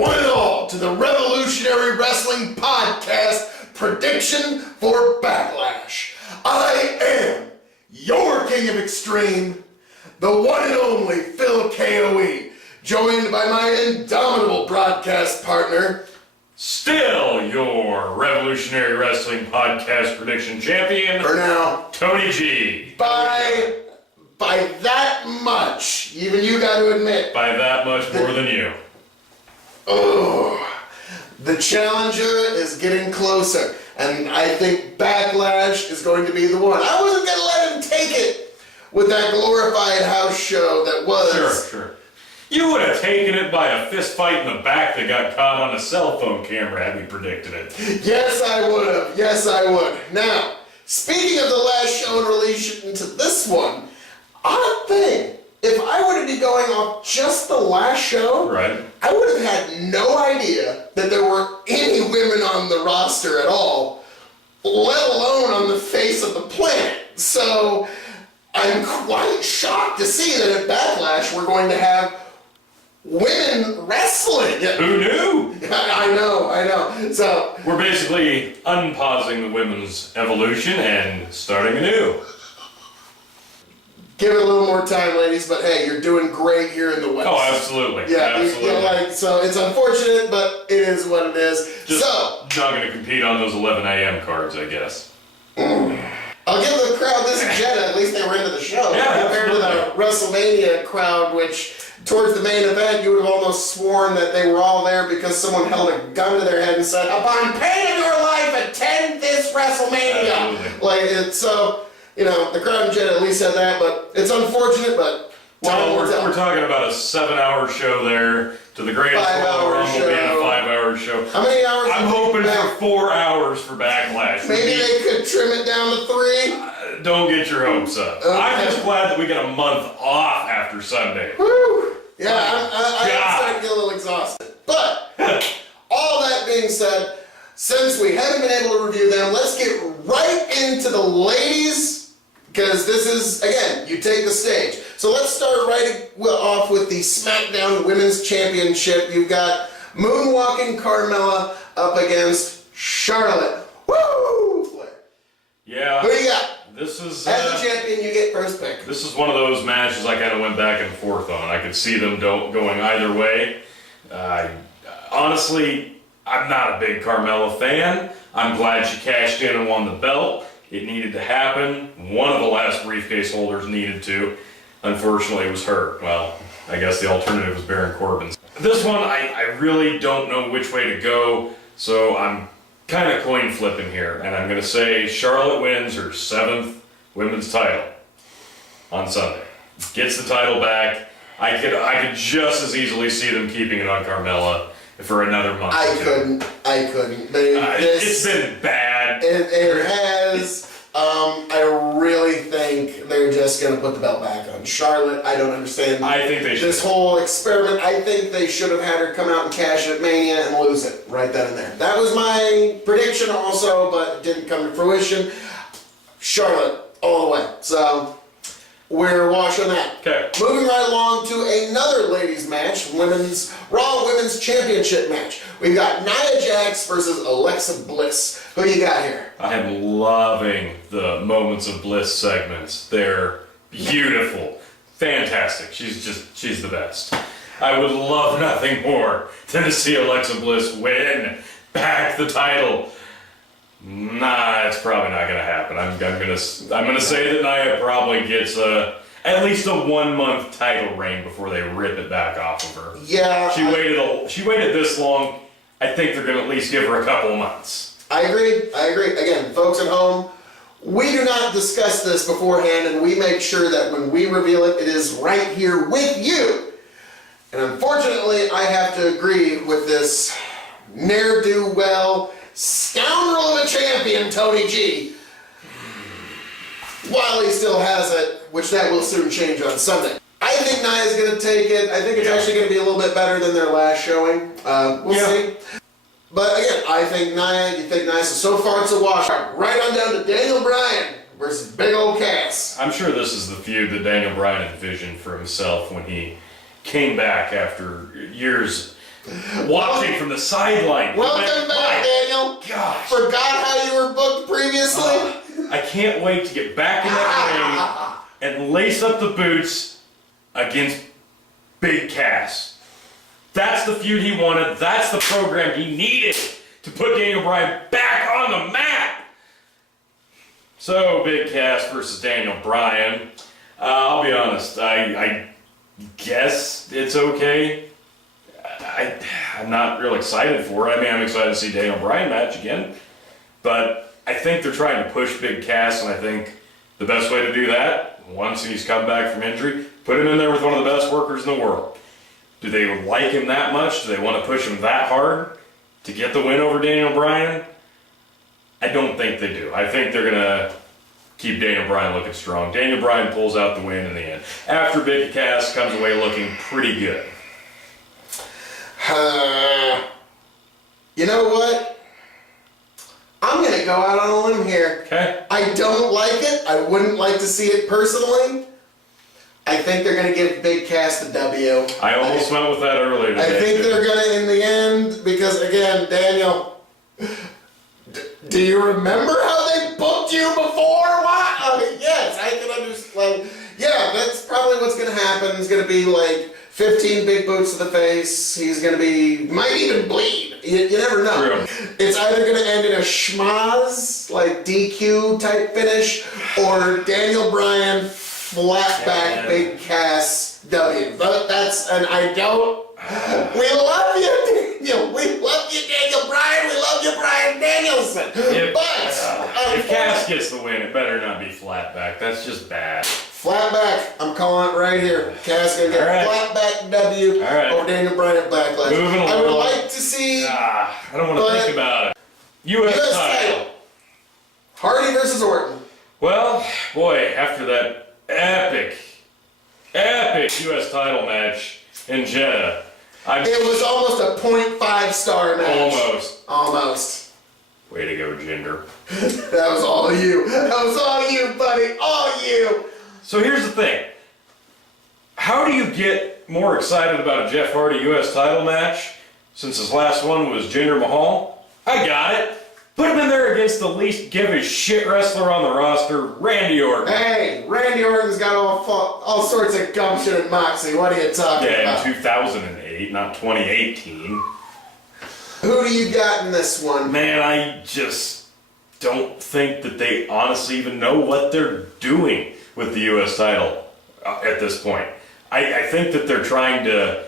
one and all, to the Revolutionary Wrestling Podcast prediction for Backlash. I am your King of Extreme, the one and only Phil KOE, joined by my indomitable broadcast partner, still your Revolutionary Wrestling Podcast prediction champion, for now, Tony G. By that much, even you got to admit. By that much more than you. Oh, the challenger is getting closer, and I think Backlash is going to be the one. I wasn't going to let him take it with that glorified house show that was. Sure. You would have taken it by a fist fight in the back that got caught on a cell phone camera had we predicted it. Yes, I would have. Yes, I would. Now, speaking of the last show in relation to this one, odd thing, if I were to be going off just the last show, right, I would have had no idea that there were any women on the roster at all, let alone on the face of the planet. So I'm quite shocked to see that at Backlash we're going to have women wrestling. Who knew? I know. So we're basically unpausing the women's evolution and starting anew. Give it a little more time, ladies, but hey, you're doing great here in the West. Oh, absolutely. Yeah, absolutely. So it's unfortunate, but it is what it is. Just not going to compete on those 11 a.m. cards, I guess. I'll give the crowd this agenda. At least they were into the show. Yeah, compared to the WrestleMania crowd, which towards the main event, you would have almost sworn that they were all there because someone held a gun to their head and said, "Upon pain of your life, attend this WrestleMania." Absolutely. Like it's so. You know, the crowd in Jeddah at least said that, but it's unfortunate, but... Well, we're talking about a 7-hour show there to the greatest Royal Rumble being a 5-hour show. How many hours? I'm hoping for 4 hours for Backlash. Maybe they could trim it down to 3? Don't get your hopes up. Okay. I'm just glad that we get a month off after Sunday. Woo! Yeah, I'm starting to get a little exhausted. But, all that being said, since we haven't been able to review them, let's get right into the ladies... Because this is, again, you take the stage. So let's start right off with the Smackdown Women's Championship. You've got Moonwalking Carmella up against Charlotte. Woo! Flair. Yeah. Who do you got? This is... As the champion, you get first pick. This is one of those matches I kind of went back and forth on. I could see them going either way. Honestly, I'm not a big Carmella fan. I'm glad she cashed in and won the belt. It needed to happen. One of the last briefcase holders needed to. Unfortunately, it was her. Well, I guess the alternative was Baron Corbin. This one, I really don't know which way to go, so I'm kind of coin flipping here. And I'm going to say Charlotte wins her 7th women's title on Sunday. Gets the title back. I could just as easily see them keeping it on Carmella for another month. I couldn't. It's been bad. It has. I really think they're just going to put the belt back on Charlotte. I don't understand. I think they should. This whole experiment, I think they should have had her come out and cash it at Mania and lose it right then and there. That was my prediction also, but it didn't come to fruition. Charlotte, all the way. So... we're watching that. Okay. Moving right along to another ladies match, Raw Women's Championship match. We've got Nia Jax versus Alexa Bliss. Who you got here? I am loving the Moments of Bliss segments. They're beautiful. Fantastic. She's the best. I would love nothing more than to see Alexa Bliss win back the title. Nah, it's probably not gonna happen. I'm gonna say that Nia probably gets at least a 1-month title reign before they rip it back off of her. Yeah. She waited this long. I think they're gonna at least give her a couple of months. I agree. Again, folks at home, we do not discuss this beforehand, and we make sure that when we reveal it, it is right here with you. And unfortunately, I have to agree with this ne'er-do-well scoundrel of a champion, Tony G. While he still has it, which that will soon change on Sunday. I think Nia's going to take it. I think it's actually going to be a little bit better than their last showing. We'll see. But again, I think Nia, you think Nia, so far it's a wash. Right on down to Daniel Bryan versus Big Ol' Cass. I'm sure this is the feud that Daniel Bryan envisioned for himself when he came back after years watching from the sideline. Welcome back, Daniel. Gosh. Forgot how you were booked previously? I can't wait to get back in that ring and lace up the boots against Big Cass. That's the feud he wanted. That's the program he needed to put Daniel Bryan back on the map. So, Big Cass versus Daniel Bryan. I'll be honest, I guess it's okay. I'm not real excited for it. I mean, I'm excited to see Daniel Bryan match again. But I think they're trying to push Big Cass, and I think the best way to do that, once he's come back from injury, put him in there with one of the best workers in the world. Do they like him that much? Do they want to push him that hard to get the win over Daniel Bryan? I don't think they do. I think they're going to keep Daniel Bryan looking strong. Daniel Bryan pulls out the win in the end. After Big Cass comes away looking pretty good. You know what? I'm going to go out on a limb here. Okay. I don't like it. I wouldn't like to see it personally. I think they're going to give Big Cass the W. I almost went with that earlier today. I think they're going to in the end, because again, Daniel, do you remember how they booked you before? What? I mean, yes, I can understand. Yeah, that's probably what's going to happen. It's going to be like 15 big boots to the face. He's going to be, might even bleed. You never know. True. It's either going to end in a schmaz, like DQ type finish, or Daniel Bryan flat back Big Cass W. But that's, and I don't, we love you, Daniel. We love you, Daniel Bryan. We love you, Bryan Danielson. If Cass gets the win, it better not be flat back. That's just bad. Flat back, I'm calling it right here. Cass gonna get flat back W over Daniel Bryan at Backlash. Moving I would along. like to see. I don't want to think about it. U.S. title. Hardy versus Orton. Well, boy, after that epic U.S. title match in Jeddah, It was almost a 0.5 star match. Almost. Way to go, Jinder. That was all you. That was all you, buddy. All you. So here's the thing. How do you get more excited about a Jeff Hardy U.S. title match since his last one was Jinder Mahal? I got it. Put him in there against the least give a shit wrestler on the roster, Randy Orton. Hey, Randy Orton's got all sorts of gumption and moxie. What are you talking about? Yeah, in 2008, not 2018. Who do you got in this one? Man, I just don't think that they honestly even know what they're doing with the U.S. title at this point. I think that they're trying to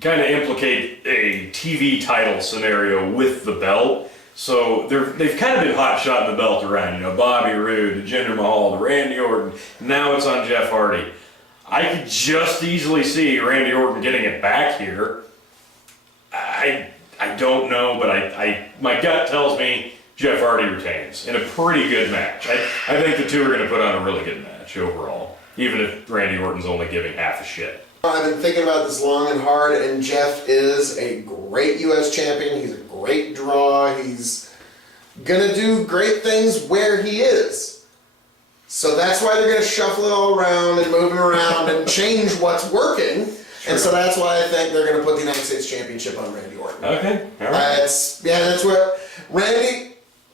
kind of implicate a TV title scenario with the belt. So they've kind of been hot-shotting the belt around, you know, Bobby Roode, to Jinder Mahal, to Randy Orton. Now it's on Jeff Hardy. I could just easily see Randy Orton getting it back here. I don't know, but my gut tells me Jeff Hardy retains in a pretty good match. I think the two are going to put on a really good match overall, even if Randy Orton's only giving half a shit. I've been thinking about this long and hard, and Jeff is a great U.S. champion. He's a great draw. He's going to do great things where he is. So that's why they're going to shuffle it all around and move him around and change what's working. Sure. And so that's why I think they're going to put the United States Championship on Randy Orton. Okay, all right. That's what Randy.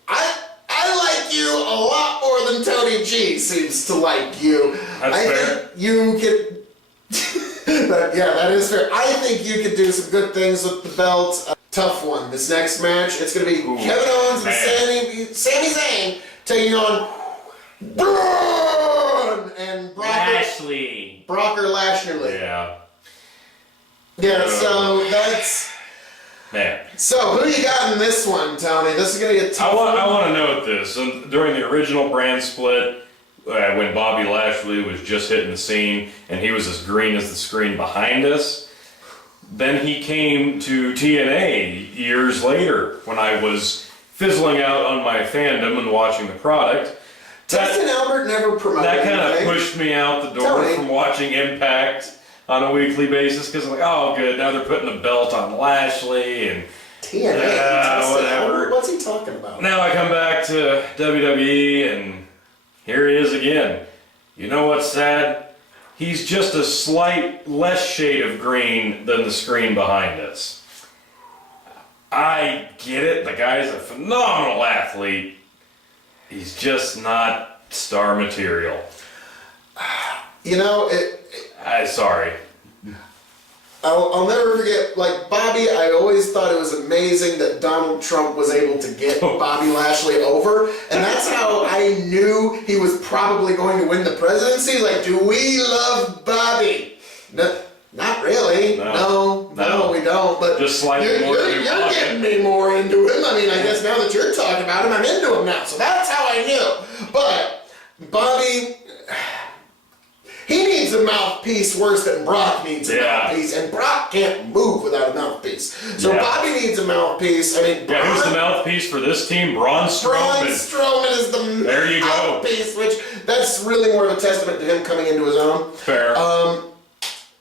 I like you a lot more than Tony G seems to like you. That's fair. Think you could. Yeah, that is fair. I think you could do some good things with the belt. Tough one. This next match, it's going to be Kevin Owens and Sami Zayn taking on Braun and Lashley. Brock or Lashley. Yeah. Yeah, so that's... Man. So, who you got in this one, Tony? This is going to be a tough one. I want to note this. During the original brand split, when Bobby Lashley was just hitting the scene and he was as green as the screen behind us, then he came to TNA years later when I was fizzling out on my fandom and watching the product. Justin Albert never promoted that kind of anything. pushed me out the door from watching Impact on a weekly basis because I'm like, oh, good, now they're putting the belt on Lashley and TNA. Whatever. What's he talking about? Now I come back to WWE and here he is again. You know what's sad? He's just a slight less shade of green than the screen behind us. I get it. The guy's a phenomenal athlete. He's just not star material. You know, sorry. I'll never forget, like, Bobby, I always thought it was amazing that Donald Trump was able to get Bobby Lashley over, and that's how I knew he was probably going to win the presidency. Like, do we love Bobby? No, not really. No, we don't. But just slightly more. You're getting me more into him. I mean, I guess now that you're talking about him, I'm into him now. So that's how I knew. But Bobby, he needs a mouthpiece worse than Brock needs a mouthpiece, and Brock can't move without a mouthpiece. So Bobby needs a mouthpiece. I mean, who's the mouthpiece for this team? Braun Strowman. Braun Strowman is the mouthpiece, which that's really more of a testament to him coming into his own. Fair.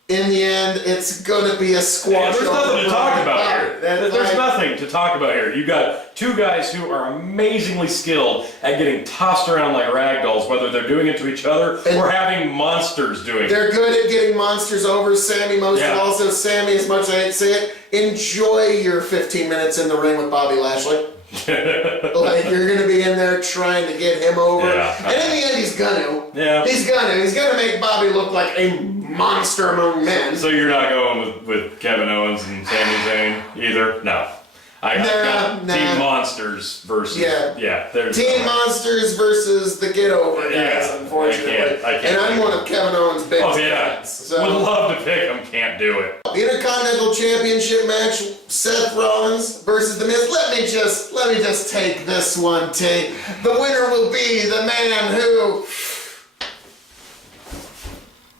In the end, it's going to be a squash. There's nothing to talk about here. There's nothing to talk about here. You got two guys who are amazingly skilled at getting tossed around like ragdolls, whether they're doing it to each other or having monsters doing it. They're good at getting monsters over. Sammy, also Sammy, as much as I hate to say it, enjoy your 15 minutes in the ring with Bobby Lashley. Like, you're going to be in there trying to get him over. And in the end, he's going to. Yeah. He's going to make Bobby look like a monster among men. So you're not going with Kevin Owens and Sami Zayn either? No. I got Team Monsters versus... Team Monsters versus the Get Over guys, unfortunately. I can't. And I'm one of Kevin Owens' biggest fans. So. Would love to pick him, can't do it. The Intercontinental Championship match, Seth Rollins versus The Miz. Let me just take this one, T. The winner will be the man who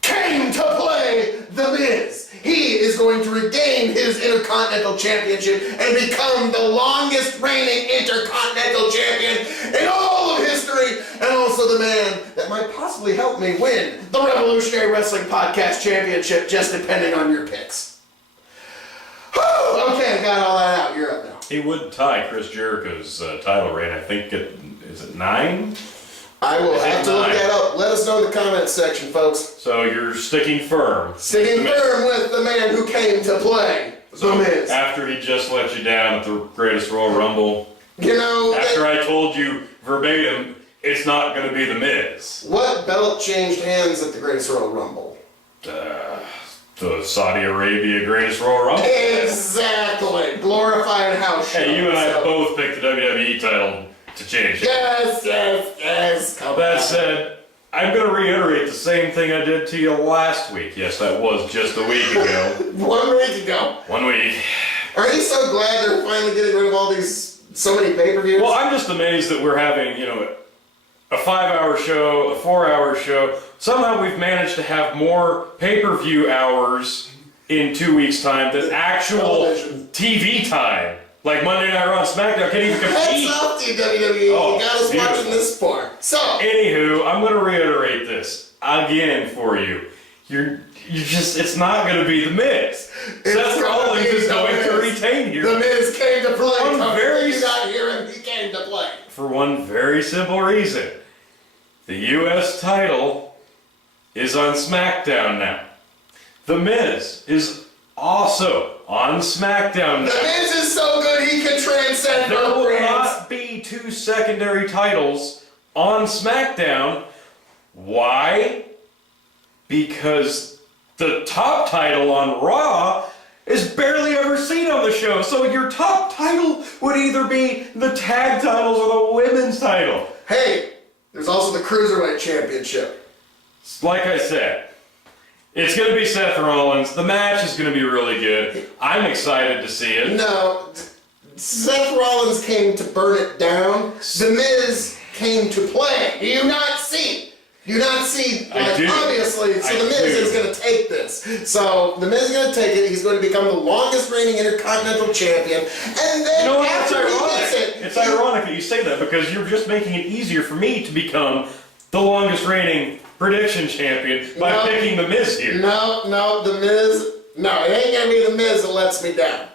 came to play The Miz. He is going to regain his Intercontinental Championship and become the longest reigning Intercontinental Champion in all of history, and also the man that might possibly help me win the Revolutionary Wrestling Podcast Championship, just depending on your picks. Whew, okay, I got all that out. You're up now. He would tie Chris Jericho's title reign. I think is it 9? I will have to look that up. Let us know in the comments section, folks. So you're sticking firm. Sticking firm with the man who came to play The Miz. After he just let you down at the Greatest Royal Rumble. You know... After I told you verbatim, it's not going to be The Miz. What belt changed hands at the Greatest Royal Rumble? The Saudi Arabia Greatest Royal Rumble. Exactly. Glorified house show. Hey, you and I both picked the WWE title to change it. Yes. That said, I'm going to reiterate the same thing I did to you last week. Yes, that was just a week ago. 1 week ago. 1 week. Are you so glad they're finally getting rid of all these, so many pay-per-views? Well, I'm just amazed that we're having, a 5-hour show, a 4-hour show. Somehow we've managed to have more pay-per-view hours in 2 weeks' time than actual TV time. Like Monday Night Raw and Smackdown can't even compete. Hats off to you, WWE. You got us watching this far. So, anywho, I'm going to reiterate this again for you. You're just, it's not going to be The Miz. Seth Rollins is going to retain here. The Miz came to play. You got here and he came to play. For one very simple reason. The U.S. title is on Smackdown now. The Miz is also on Smackdown now. The Miz is so good he can transcend There our will brands. not be 2 secondary titles on SmackDown. Why? Because the top title on Raw is barely ever seen on the show. So your top title would either be the tag titles or the women's title. Hey, there's also the Cruiserweight Championship. Like I said, it's going to be Seth Rollins. The match is going to be really good. I'm excited to see it. No, Seth Rollins came to burn it down. The Miz came to play. Do you not see? Obviously. So The Miz is going to take this. So The Miz is going to take it. He's going to become the longest reigning Intercontinental Champion. And then after he gets it... It's ironic that you say that because you're just making it easier for me to become the longest reigning prediction champion by picking The Miz here. No, The Miz... No, it ain't going to be The Miz that lets me down.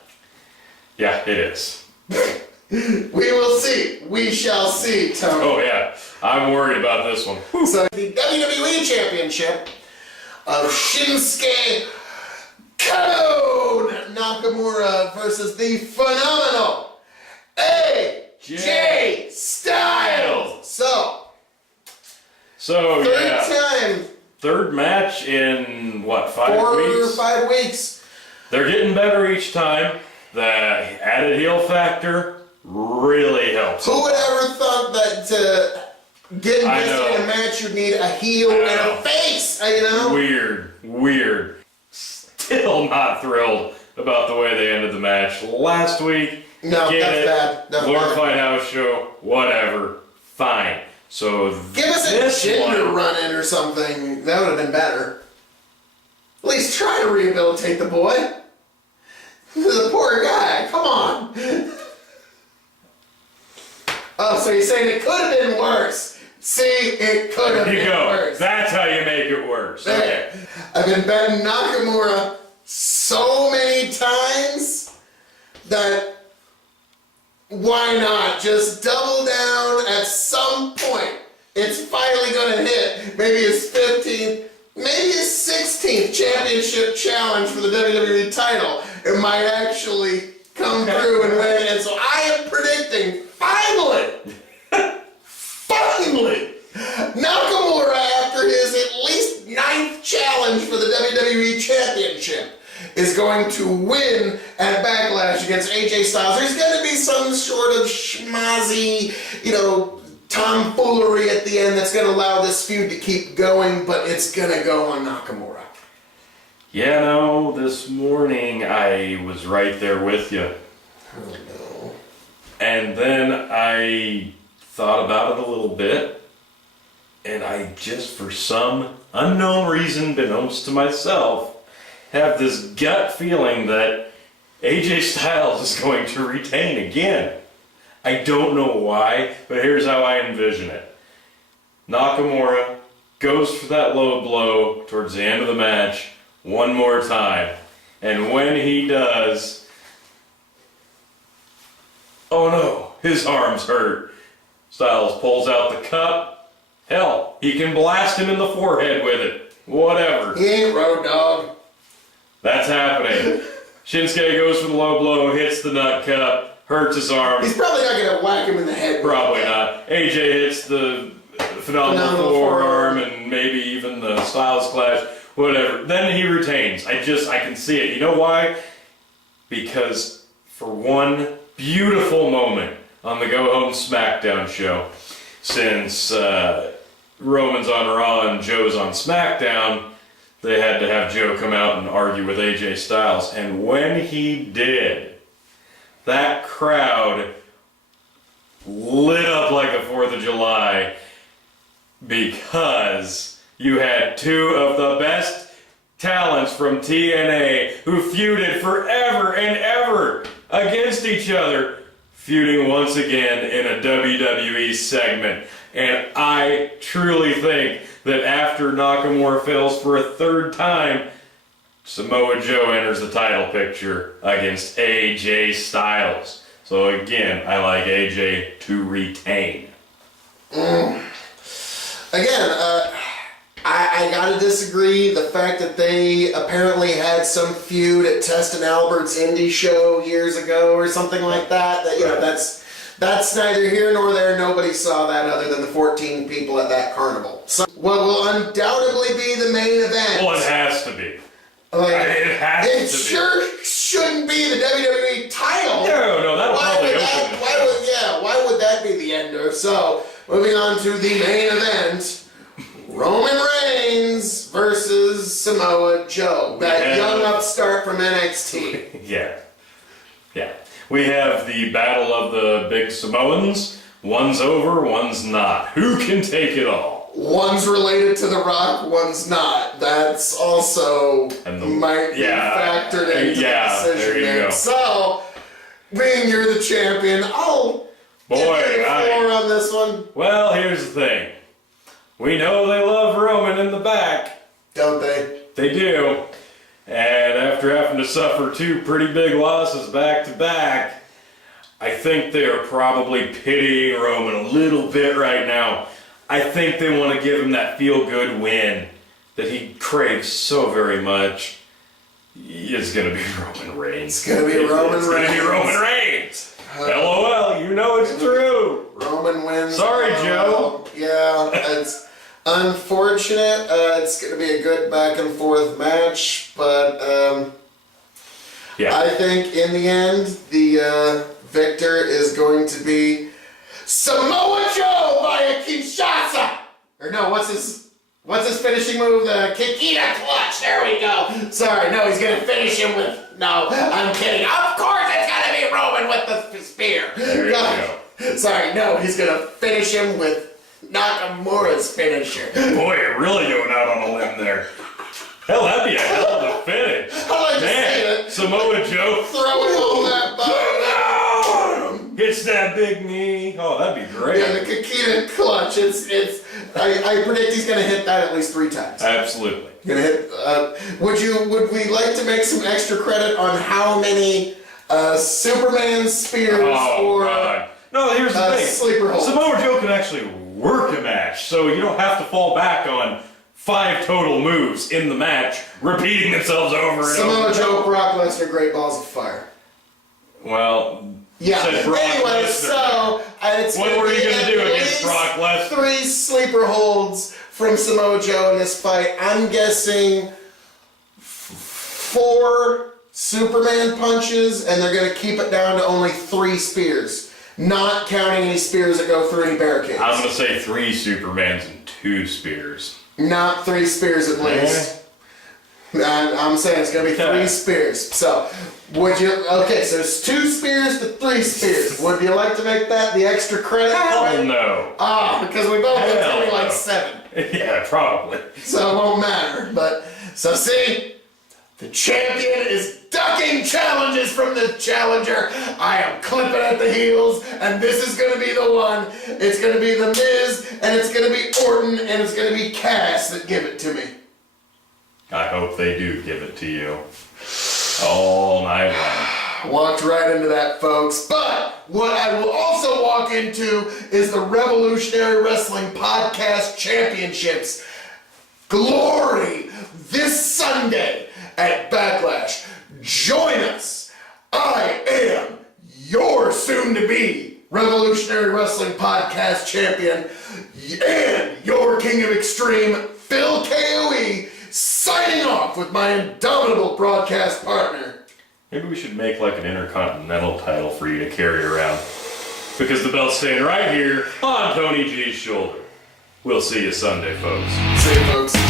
Yeah, it is. We will see. We shall see, Tony. Oh, yeah. I'm worried about this one. So, the WWE Championship of Shinsuke Nakamura versus the phenomenal AJ Styles. So yeah. time. Third match in, what, 5 4 weeks? or 5 weeks. They're getting better each time. The added heel factor really helps. Who would ever thought that to get invested in a match you'd need a heel and a face, you know? Weird. Still not thrilled about the way they ended the match last week. No, that's bad. That's Glorified house show, whatever. Fine. So give us a gender run-in or something. That would have been better. At least try to rehabilitate the boy. The poor guy. Come on. Oh, so you're saying it could have been worse. See, it could have been worse. That's how you make it worse. Okay. I've been betting Nakamura so many times that why not just double down at some point? It's finally going to hit. Maybe his 15th, maybe his 16th championship challenge for the WWE title. It might actually come through and win. And so I am predicting, finally, Nakamura, after his at least 9th challenge for the WWE Championship, is going to win at Backlash against AJ Styles. There's going to be some sort of schmazzy, tomfoolery at the end that's going to allow this feud to keep going, but it's going to go on Nakamura. This morning I was right there with you. Oh no. And then I thought about it a little bit, and I just, for some unknown reason, beknownst to myself, have this gut feeling that AJ Styles is going to retain again. I don't know why, but here's how I envision it. Nakamura goes for that low blow towards the end of the match one more time. And when he does, oh no, his arm's hurt. Styles pulls out the cup. Hell, he can blast him in the forehead with it. Whatever. He ain't Road Dogg. That's happening. Shinsuke goes for the low blow, hits the nut cup, hurts his arm. He's probably not going to whack him in the head. Probably not. AJ hits the phenomenal forearm and maybe even the Styles Clash, whatever. Then he retains. I can see it. You know why? Because for one beautiful moment on the Go Home Smackdown show, since Roman's on Raw and Joe's on Smackdown, they had to have Joe come out and argue with AJ Styles. And when he did, that crowd lit up like the 4th of July because you had two of the best talents from TNA who feuded forever and ever against each other, feuding once again in a WWE segment. And I truly think that after Nakamura fails for a 3rd time, Samoa Joe enters the title picture against AJ Styles. So again, I like AJ to retain. Again, I gotta disagree. The fact that they apparently had some feud at Test and Albert's indie show years ago or something like that, that's neither here nor there. Nobody saw that other than the 14 people at that carnival. So, what will undoubtedly be the main event. Well, it has to be. It sure shouldn't be the WWE title. No, that'll probably open it. Why would that be the ender? So, moving on to the main event. Roman Reigns versus Samoa Joe. That young upstart from NXT. Yeah. We have the battle of the big Samoans. One's over, one's not. Who can take it all? One's related to The Rock, one's not. That's also might be factored into the decision there. So, being you're the champion, I'll give you the floor on this one. Well, here's the thing. We know they love Roman in the back. Don't they? They do. And after having to suffer 2 pretty big losses back to back, I think they are probably pitying Roman a little bit right now. I think they want to give him that feel-good win that he craves so very much. It's gonna be Roman Reigns. It's gonna be Roman Reigns. LOL, you know it's true. Roman wins. Sorry, Joe. Yeah, it's unfortunate. It's gonna be a good back and forth match, but yeah. I think in the end, the victor is going to be Samoa Joe via Kinshasa. Or no, what's his finishing move? The Kikita clutch. There we go. Sorry, no, he's gonna finish him with. No, I'm kidding. Of course, it's gonna be Roman with the spear. There you go. Sorry, no, he's gonna finish him with Nakamura's finisher. Boy, you're really going out on a limb there. Hell, that'd be a hell of a finish. I like to see it. Samoa Joe Throwing all that bottom. gets that big knee. Oh, that'd be great. Yeah, the Kikita clutch. I predict he's gonna hit that at least 3 times. Absolutely. Gonna hit. Would we like to make some extra credit on how many Superman spears or God. No, here's the thing. sleeper hold? Samoa Joe can actually work a match, so you don't have to fall back on 5 total moves in the match, repeating themselves over and over. Samoa Joe, Brock Lesnar, Great Balls of Fire. Well, Yeah. said Brock Anyway, Lesnar. so it's What were you gonna do against Brock Lesnar? 3 sleeper holds from Samoa Joe in this fight. I'm guessing 4 Superman punches, and they're gonna keep it down to only 3 spears, not counting any spears that go through any barricades. I'm gonna say 3 Supermans and 2 spears. Not 3 spears at least. I'm saying it's gonna be 3 spears. So, would you? Okay, so it's 2 spears to 3 spears. Would you like to make that the extra credit? Hell no. Because we both have Hell only no. like 7, Yeah, probably. so it won't matter. But so see, the champion is ducking challenges from the challenger. I am clipping at the heels, and this is gonna be the one. It's gonna be the Miz, and it's gonna be Orton, and it's gonna be Cass that give it to me. I hope they do give it to you. All night long. Walked right into that, folks. But what I will also walk into is the Revolutionary Wrestling Podcast Championships. Glory this Sunday at Backlash. Join us. I am your soon-to-be Revolutionary Wrestling Podcast Champion and your King of Extreme, Phil KOE, signing off with my indomitable broadcast partner. Maybe we should make like an Intercontinental title for you to carry around. Because the belt's staying right here on Tony G's shoulder. We'll see you Sunday, folks. See you, folks.